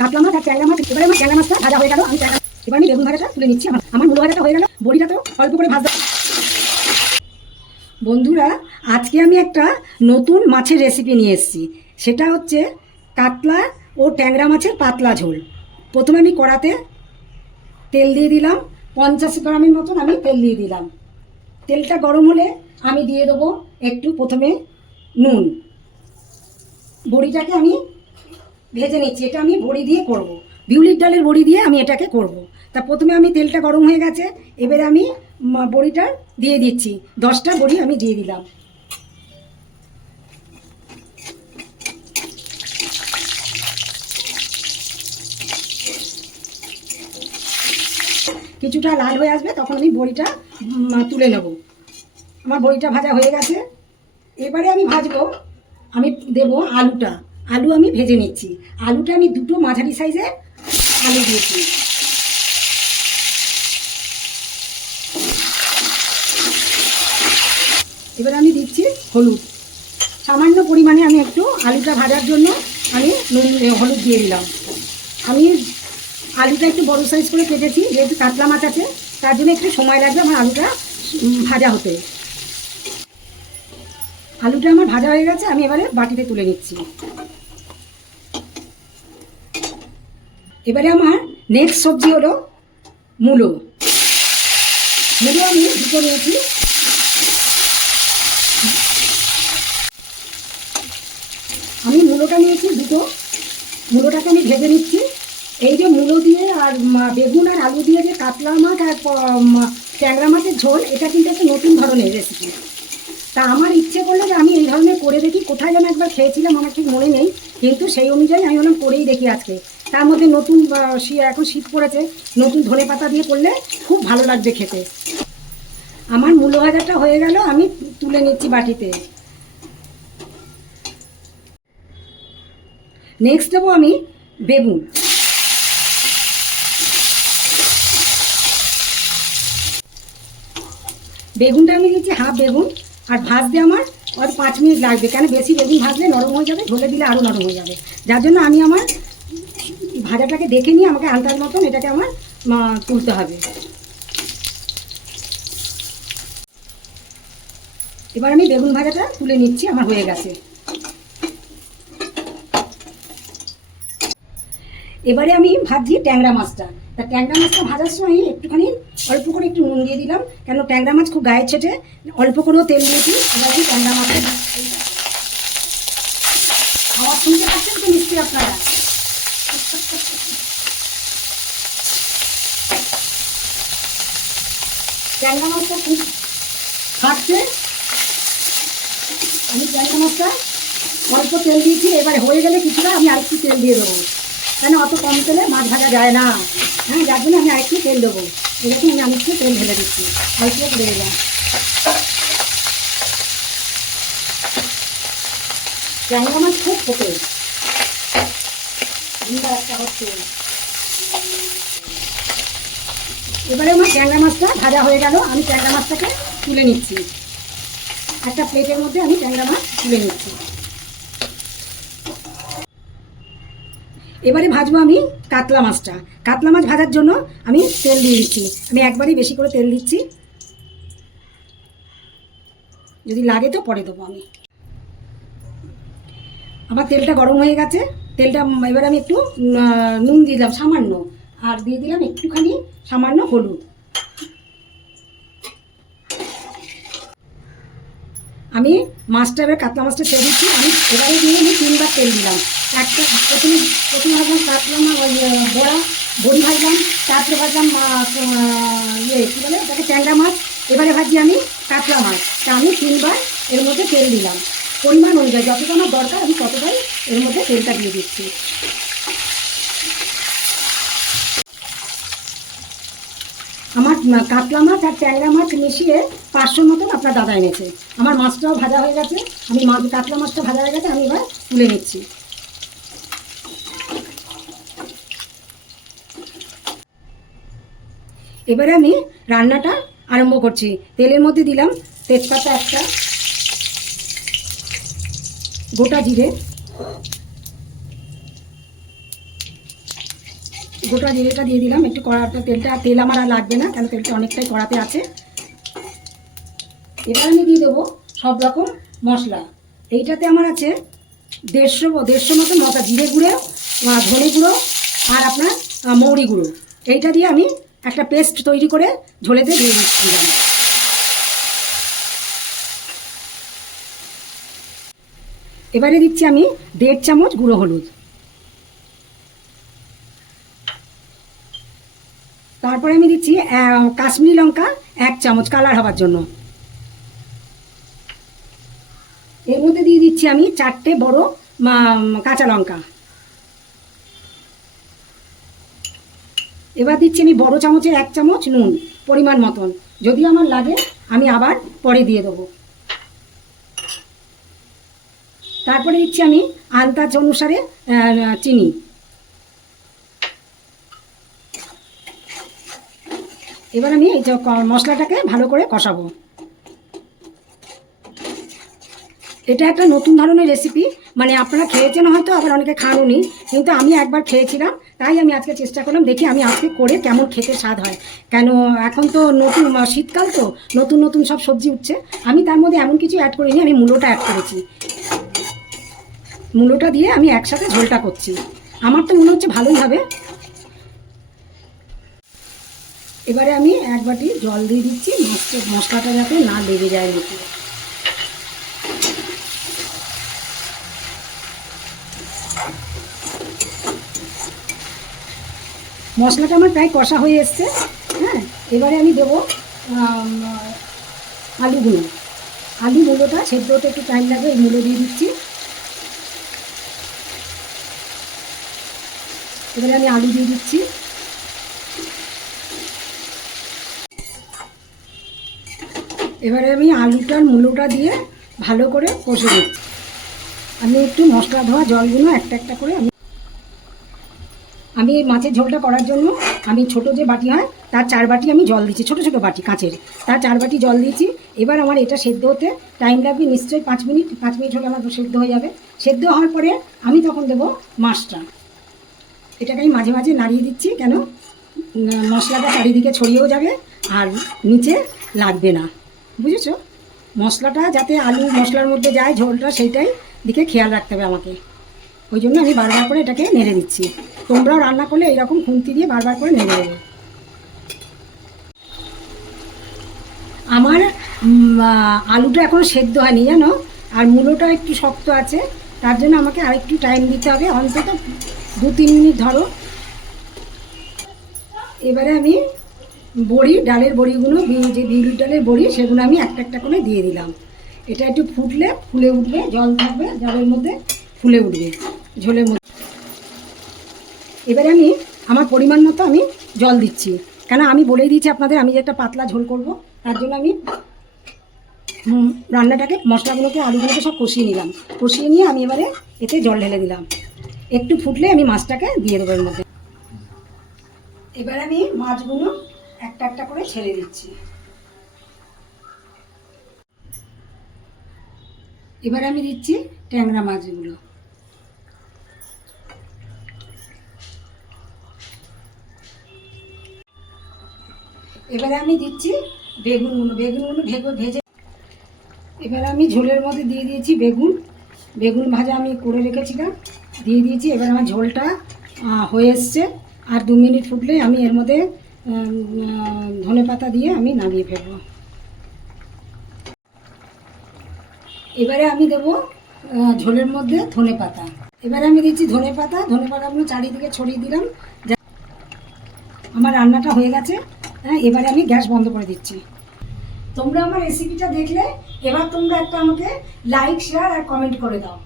কাতলা মাছ আর ট্যাংরা মাছ এবারে আমার ট্যাংরা মাছটা ভাজা হয়ে গেল। আমি ট্যাংরা এবার আমি বেগুন ভাজাটা তুলে নিচ্ছি আমার। আমার মূল ভাজাটা হয়ে গেল, বড়িটা তো অল্প করে ভাজা বন্ধুরা, আজকে আমি একটা নতুন মাছের রেসিপি নিয়ে এসেছি। সেটা হচ্ছে কাতলা ও ট্যাংরা মাছের পাতলা ঝোল। প্রথমে আমি কড়াতে তেল দিয়ে দিলাম, পঞ্চাশ গ্রামের মতন আমি তেল দিয়ে দিলাম। তেলটা গরম হলে আমি দিয়ে দেবো একটু প্রথমে নুন। বড়িটাকে আমি ভেজে নিচ্ছি, এটা আমি বড়ি দিয়ে করব। বিউলির ডালের বড়ি দিয়ে আমি এটাকে করব। তা প্রথমে আমি তেলটা গরম হয়ে গেছে, এবারে আমি বড়িটা দিয়ে দিচ্ছি। দশটা বড়ি আমি দিয়ে দিলাম। কিছুটা লাল হয়ে আসবে, তখন আমি বড়িটা তুলে নেব। আমার বড়িটা ভাজা হয়ে গেছে। এবারে আমি ভাজবো, আমি দেব আলুটা। আলু আমি ভেজে নিচ্ছি। আলুটা আমি দুটো মাঝারি সাইজের আলু দিয়েছি। এবার আমি দিচ্ছি হলুদ। সামান্য পরিমাণে আমি একটু আলুটা ভাজার জন্য আমি হলুদ দিয়ে দিলাম। আমি আলুটা একটু বড় সাইজ করে কেটেছি, যেহেতু কাতলা মাছ আছে, তার জন্য একটু সময় লাগবে আমার আলুটা ভাজা হতে। আলুটা আমার ভাজা হয়ে গেছে, আমি এবারে বাটিতে তুলে নিচ্ছি। এবারে আমার নেক্সট সবজি হলো মূলো। মূলো আমি দুটো নিয়েছি। আমি মূলোটা নিয়েছি দুটো। মূলোটাকে আমি ভেজে নিচ্ছি। এই যে মূলো দিয়ে আর বেগুন আর আলু দিয়ে যে কাতলা মাছ আর ট্যাংরা মাছের ঝোল, এটা কিন্তু একটা নতুন ধরনের রেসিপি তা আমার ইচ্ছে করল যে আমি এই ধরনের করে দেখি, কোথায় যেন একবার খেয়েছিলাম, আমার ঠিক মনে নেই। কিন্তু সেই অনুযায়ী আমি বললাম করেই দেখি আজকে। তার মধ্যে নতুন এখন শীত পড়েছে, নতুন ধনে পাতা দিয়ে করলে খুব ভালো লাগবে খেতে। আমার মূলো ভাজাটা হয়ে গেল, আমি তুলে নিচ্ছি বাটিতে। নেক্সট দেবো আমি বেগুন। বেগুনটা আমি দিচ্ছি হাফ বেগুন, আর ভাজতে আমার ওর পাঁচ মিনিট লাগবে। কেন বেশি বেগুন ভাজলে নরম হয়ে যাবে? ঝোলে দিলে আরও নরম হয়ে যাবে। যার জন্য আমি আমার ভাজাটাকে দেখে নিয়ে আমাকে আন্দাজ মতন এটাকে আমার তুলতে হবে। এবার আমি বেগুন ভাজাটা তুলে নিচ্ছি, আমার হয়ে গেছে। এবারে আমি ভাজছি ট্যাংরা মাছটা। তা ট্যাংরা মাছটা ভাজার সময় একটুখানি, অল্প করে একটু নুন দিয়ে দিলাম, কেন ট্যাংরা মাছ খুব গায়ে ছেটে, অল্প করেও তেল দিয়েছি, এবার আমি ট্যাংরা মাছটা আওয়াজ শুনতে পাচ্ছেন তো নিশ্চয়ই আপনারা? ট্যাংরা মাছটা খাচ্ছে আমি ট্যাংরা মাছটা অল্প তেল দিয়েছি, এবারে হয়ে গেলে কিছুটা আমি আরেকটু তেল দিয়ে দেবো। কেন অত কম তেলে মাছ ভাজা যায় না? হ্যাঁ যার জন্য আমি আরেকটু তেল দেবো। এরকম আমি একটু তেল ঢেলে দিচ্ছি। অল্প করে দিলাম। ট্যাংরা মাছ খুব ফোটে এবারে আমার ট্যাংরা মাছটা ভাজা হয়ে গেল। আমি ট্যাংরা মাছটাকে তুলে নিচ্ছি। একটা প্লেটের মধ্যে আমি ট্যাংরা মাছ তুলে নিচ্ছি। এবারে ভাজবো আমি কাতলা মাছটা। কাতলা মাছ ভাজার জন্য আমি তেল দিয়ে দিচ্ছি। আমি একবারই বেশি করে তেল দিচ্ছি। যদি লাগে তো পরে দেবো আমি। আমার তেলটা গরম হয়ে গেছে। তেলটা এবার আমি একটু নুন দিয়ে দিলাম সামান্য, আর দিয়ে দিলাম একটুখানি সামান্য হলুদ। আমি মাছটা এবার কাতলা মাছটা ছেড়ে দিচ্ছি, আমি এবারে দিয়ে আমি তিনবার তেল দিলাম। একটা প্রথমে প্রথমে ভাজলাম কাতলা মা ওই বড়া, বড়ি ভাজলাম, তারপরে ভাজলাম ইয়ে কী বলে ওটাকে ট্যাংরা মাছ, এবারে ভাজি আমি কাতলা মাছ। তা আমি তিনবার এর মধ্যে তেল দিলাম। পরিমাণ অনুযায়ী, যতটা আমার দরকার আমি ততটাই এর মধ্যে তেলটা দিয়ে দিচ্ছি। আমার কাতলা মাছ আর ট্যাংরা মাছ মিশিয়ে পাঁচশো মতন আপনার দাদা এনেছে। আমার মাছটাও ভাজা হয়ে গেছে। আমি মাছ কাতলা মাছটা ভাজা হয়ে গেছে, আমি এবার তুলে নিচ্ছি। এবারে আমি রান্নাটা আরম্ভ করছি। তেলের মধ্যে দিলাম তেজপাতা একটা গোটা জিরে। গোটা জিরেটা দিয়ে দিলাম। একটু কড়াটা তেলটা, তেল আমার আর লাগবে না, কেন তেলটা অনেকটাই কড়াতে আছে। এবার আমি দিয়ে দেবো সব রকম মশলা। এইটাতে আমার আছে দেড়শো দেড়শো মতো মশলা, জিরে গুঁড়ো ধনে গুঁড়ো আর আপনার মৌরি গুঁড়ো। এইটা দিয়ে আমি একটা পেস্ট তৈরি করে ঝোলেতে দিয়ে দিচ্ছিলাম এবারে দিচ্ছি আমি দেড় চামচ গুঁড়ো হলুদ। তারপরে আমি দিচ্ছি কাশ্মীরি লঙ্কা এক চামচ কালার হওয়ার জন্য। এর মধ্যে দিয়ে দিচ্ছি আমি চারটে বড় কাঁচা লঙ্কা। এবার দিচ্ছি আমি বড় চামচের এক চামচ নুন, পরিমাণ মতন। যদি আমার লাগে, আমি আবার পরে দিয়ে দেবো। তারপরে দিচ্ছি আমি আন্দাজ অনুসারে চিনি। এবার আমি এই মশলাটাকে ভালো করে কষাবো। এটা একটা নতুন ধরনের রেসিপি মানে আপনারা খেয়েছেন হয়তো, আবার অনেকে খাননি কিন্তু আমি একবার খেয়েছিলাম, তাই আমি আজকে চেষ্টা করলাম, দেখি আমি আজকে করে কেমন খেতে স্বাদ হয়। কেন, এখন তো নতুন শীতকাল তো, নতুন নতুন সব সবজি উঠছে। আমি তার মধ্যে এমন কিছু অ্যাড করিনি, আমি মূলোটা অ্যাড করেছি। মূলোটা দিয়ে আমি একসাথে ঝোলটা করছি। আমার তো মনে হচ্ছে ভালোই হবে। এবারে আমি এক বাটি জল দিয়ে দিচ্ছি মশলাটা যাতে না লেগে যায় নিচে। মশলাটা আমার প্রায় কষা হয়ে এসছে হ্যাঁ? এবারে আমি দেবো আলুগুলো। আলু মূলোটা সেদ্ধ একটু টাইম লাগবে, এই মূলো দিয়ে দিচ্ছি। এবারে আমি আলু দিয়ে দিচ্ছি। এবারে আমি আলুটার মূলোটা দিয়ে ভালো করে কষে দিচ্ছি আমি একটু মশলা ধোয়া জলগুলো একটা একটা করে আমি আমি এই মাছের ঝোলটা করার জন্য আমি ছোট যে বাটি হয়, তার চার বাটি আমি জল দিচ্ছি, ছোট ছোট বাটি কাঁচের। তার চার বাটি জল দিয়েছি। এবার আমার এটা সেদ্ধ হতে টাইম লাগবে নিশ্চয়ই পাঁচ মিনিট পাঁচ মিনিট হলে আমার সেদ্ধ হয়ে যাবে। সেদ্ধ হওয়ার পরে আমি তখন দেবো মাছটা। এটাকে আমি মাঝে মাঝে নাড়িয়ে দিচ্ছি, কেন? মশলাটা চারিদিকে ছড়িয়েও যাবে আর নিচে লাগবে না। বুঝেছ? মশলাটা যাতে আলু মশলার মধ্যে যায়, ঝোলটা সেইটাই দিকে খেয়াল রাখতে হবে আমাকে। ওই জন্য আমি বারবার করে এটাকে নেড়ে দিচ্ছি। তোমরাও রান্না করলে এইরকম খুন্তি দিয়ে বারবার করে নেড়ে দেবে। আমার আলুটা এখনও সেদ্ধ হয়নি, জানো? আর মূলোটা একটু শক্ত আছে, তার জন্য আমাকে আরেকটু টাইম দিতে হবে। অন্তত দু তিন মিনিট ধরো। এবারে আমি বড়ি, ডালের বড়িগুলো যে বিউলির ডালের বড়ি, সেগুলো আমি একটা একটা করে দিয়ে দিলাম। এটা একটু ফুটলে ফুলে উঠবে, জল থাকবে, জলের মধ্যে ফুলে উঠবে, ঝোলের মধ্যে। এবারে আমি, আমার পরিমাণ মতো আমি জল দিচ্ছি। কেন আমি বলেই দিয়েছি আপনাদের, আমি যে একটা পাতলা ঝোল করব, তার জন্য আমি রান্নাটাকে, মশলাগুলোকে, আলুগুলোকে সব কষিয়ে নিলাম। কষিয়ে নিয়ে আমি এবারে এতে জল ঢেলে দিলাম। একটু ফুটলে আমি মাছটাকে দিয়ে দেবো এর মধ্যে। এবার আমি মাছগুলো একটা একটা করে ছেড়ে দিচ্ছি। এবার আমি দিচ্ছি ট্যাংরা মাছগুলো। এবারে আমি দিচ্ছি বেগুনগুলো বেগুনগুলো ভেগে ভেজে এবার আমি ঝোলের মধ্যে দিয়ে দিয়েছি বেগুন। বেগুন ভাজা আমি করে রেখেছিলাম। দিয়ে দিয়েছি। এবার আমার ঝোলটা হয়ে এসছে। আর দু মিনিট ফুটলে আমি এর মধ্যে ধনে পাতা দিয়ে আমি নামিয়ে ফেলব। এবারে আমি দেবো ঝোলের মধ্যে ধনে পাতা। এবারে আমি দিচ্ছি ধনে পাতা। ধনে পাতাগুলো চারিদিকে ছড়িয়ে দিলাম। আমার রান্নাটা হয়ে গেছে। হ্যাঁ এবারে আমি গ্যাস বন্ধ করে দিচ্ছি। তোমরা আমার রেসিপিটা দেখলে, এবার তোমরা একটা আমাকে লাইক শেয়ার আর কমেন্ট করে দাও।